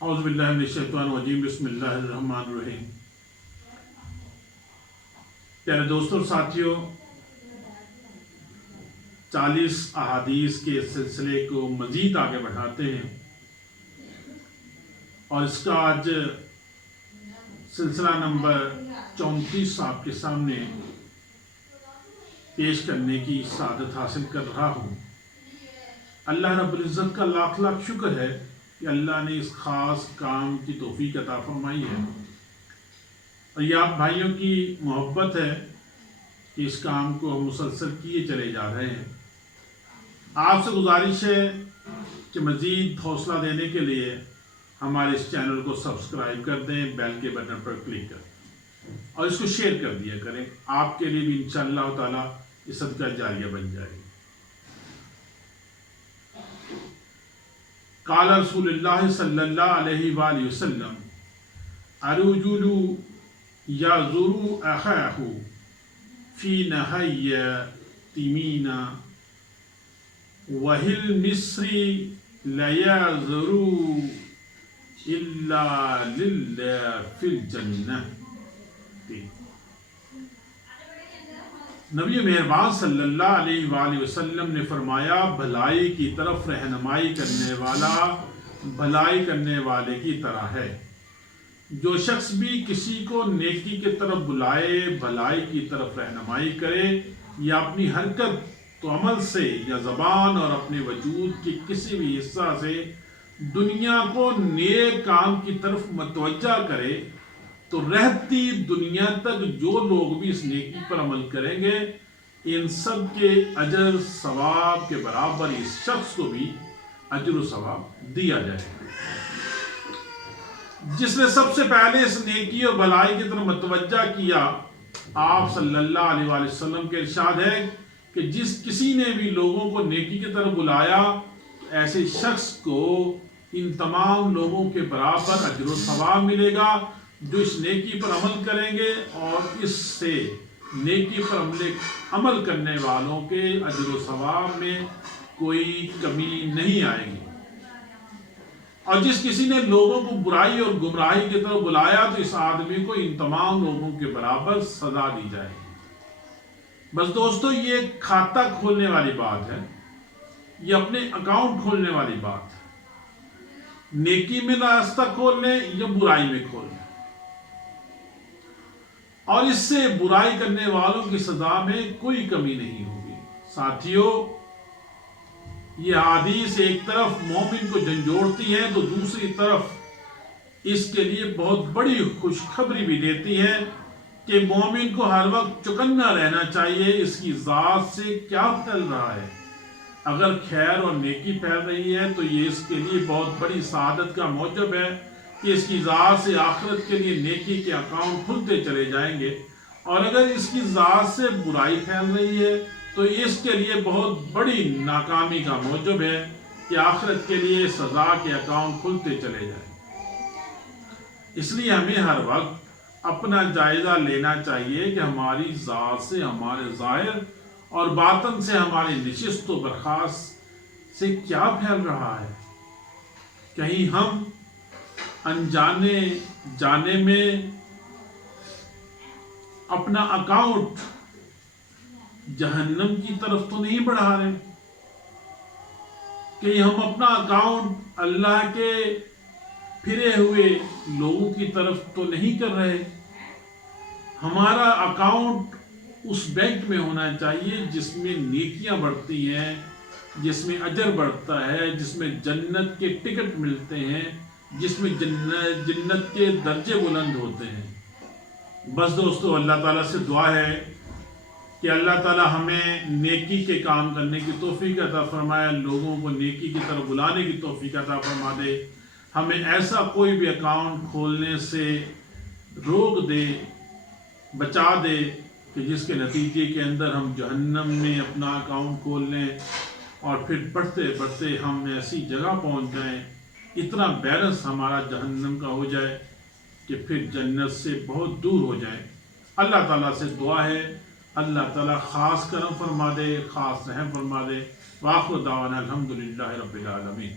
اعوذ باللہ من الشیطان الرجیم، بسم اللہ الرحمن الرحیم۔ پیارے دوستوں اور ساتھیوں، 40 احادیث کے سلسلے کو مزید آگے بڑھاتے ہیں اور اس کا آج سلسلہ نمبر 34 آپ کے سامنے پیش کرنے کی سعادت حاصل کر رہا ہوں۔ اللہ رب العزت کا لاکھ لاکھ شکر ہے کہ اللہ نے اس خاص کام کی توفیق عطا فرمائی ہے اور یہ آپ بھائیوں کی محبت ہے کہ اس کام کو ہم مسلسل کیے چلے جا رہے ہیں۔ آپ سے گزارش ہے کہ مزید حوصلہ دینے کے لیے ہمارے اس چینل کو سبسکرائب کر دیں، بیل کے بٹن پر کلک کر دیں اور اس کو شیئر کر دیا کریں۔ آپ کے لیے بھی انشاءاللہ تعالی یہ صدقہ جاریہ بن جائے گی۔ قال رسول اللہ صلی اللہ علیہ وآلہ وسلم: الرجل یزور اخاہ فی نہی تیمین وہی المصری لیزر الا للہ فی الجنہ۔ نبی مہربان صلی اللہ علیہ وآلہ وسلم نے فرمایا، بھلائی کی طرف رہنمائی کرنے والا بھلائی کرنے والے کی طرح ہے۔ جو شخص بھی کسی کو نیکی کی طرف بلائے، بھلائی کی طرف رہنمائی کرے، یا اپنی حرکت و عمل سے یا زبان اور اپنے وجود کے کسی بھی حصہ سے دنیا کو نیک کام کی طرف متوجہ کرے، تو رہتی دنیا تک جو لوگ بھی اس نیکی پر عمل کریں گے، ان سب کے اجر ثواب کے برابر اس شخص کو بھی اجر و ثواب دیا جائے گا۔ جس نے سب سے پہلے اس نیکی اور بھلائی کی طرف متوجہ کیا، آپ صلی اللہ علیہ وآلہ وسلم کے ارشاد ہے کہ جس کسی نے بھی لوگوں کو نیکی کی طرف بلایا، تو ایسے شخص کو ان تمام لوگوں کے برابر اجر و ثواب ملے گا جو اس نیکی پر عمل کریں گے، اور اس سے نیکی پر عمل کرنے والوں کے اجر و ثواب میں کوئی کمی نہیں آئے گی۔ اور جس کسی نے لوگوں کو برائی اور گمراہی کی طرف بلایا، تو اس آدمی کو ان تمام لوگوں کے برابر سزا دی جائے گی۔ بس دوستو، یہ ایک کھاتہ کھولنے والی بات ہے، یہ اپنے اکاؤنٹ کھولنے والی بات ہے۔ نیکی میں راستہ کھول لیں یا برائی میں کھول لیں، اور اس سے برائی کرنے والوں کی سزا میں کوئی کمی نہیں ہوگی۔ ساتھیو، یہ حدیث ایک طرف مومن کو جھنجھوڑتی ہے تو دوسری طرف اس کے لیے بہت بڑی خوشخبری بھی دیتی ہے کہ مومن کو ہر وقت چوکنا رہنا چاہیے اس کی ذات سے کیا پھیل رہا ہے۔ اگر خیر اور نیکی پھیل رہی ہے تو یہ اس کے لیے بہت بڑی سعادت کا موجب ہے کہ اس کی ذات سے آخرت کے لیے نیکی کے اکاؤنٹ کھلتے چلے جائیں گے، اور اگر اس کی ذات سے برائی پھیل رہی ہے تو اس کے لیے بہت بڑی ناکامی کا موجب ہے کہ آخرت کے لیے سزا کے اکاؤنٹ کھلتے چلے جائیں۔ اس لیے ہمیں ہر وقت اپنا جائزہ لینا چاہیے کہ ہماری ذات سے، ہمارے ظاہر اور باطن سے، ہماری نشست و برخاست سے کیا پھیل رہا ہے۔ کہیں ہم انجانے جانے میں اپنا اکاؤنٹ جہنم کی طرف تو نہیں بڑھا رہے، کہ ہم اپنا اکاؤنٹ اللہ کے پھرے ہوئے لوگوں کی طرف تو نہیں کر رہے۔ ہمارا اکاؤنٹ اس بینک میں ہونا چاہیے جس میں نیکیاں بڑھتی ہیں، جس میں اجر بڑھتا ہے، جس میں جنت کے ٹکٹ ملتے ہیں، جس میں جنت کے درجے بلند ہوتے ہیں۔ بس دوستو، اللہ تعالیٰ سے دعا ہے کہ اللہ تعالیٰ ہمیں نیکی کے کام کرنے کی توفیق عطا فرمائے، لوگوں کو نیکی کی طرف بلانے کی توفیق عطا فرما دے، ہمیں ایسا کوئی بھی اکاؤنٹ کھولنے سے روک دے، بچا دے کہ جس کے نتیجے کے اندر ہم جہنم میں اپنا اکاؤنٹ کھول لیں اور پھر بڑھتے بڑھتے ہم ایسی جگہ پہنچ جائیں، اتنا بیلنس ہمارا جہنم کا ہو جائے کہ پھر جنت سے بہت دور ہو جائیں۔ اللہ تعالیٰ سے دعا ہے اللہ تعالیٰ خاص کرم فرما دے، خاص رحم فرما دے۔ وآخر دعوانا الحمدللہ رب العالمین۔